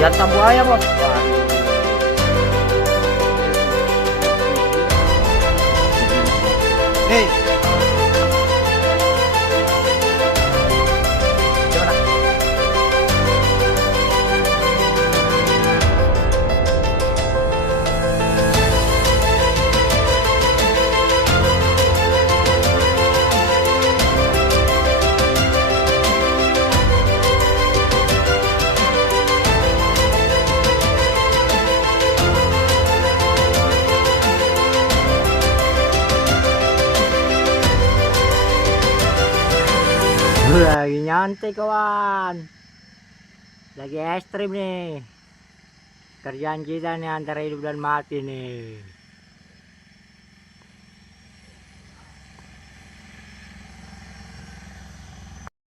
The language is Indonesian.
Yan ang buhaya boss. Hey. Lagi nyantai kawan. Lagi ekstrim nih. Kerjaan kita nih antara hidup dan mati nih.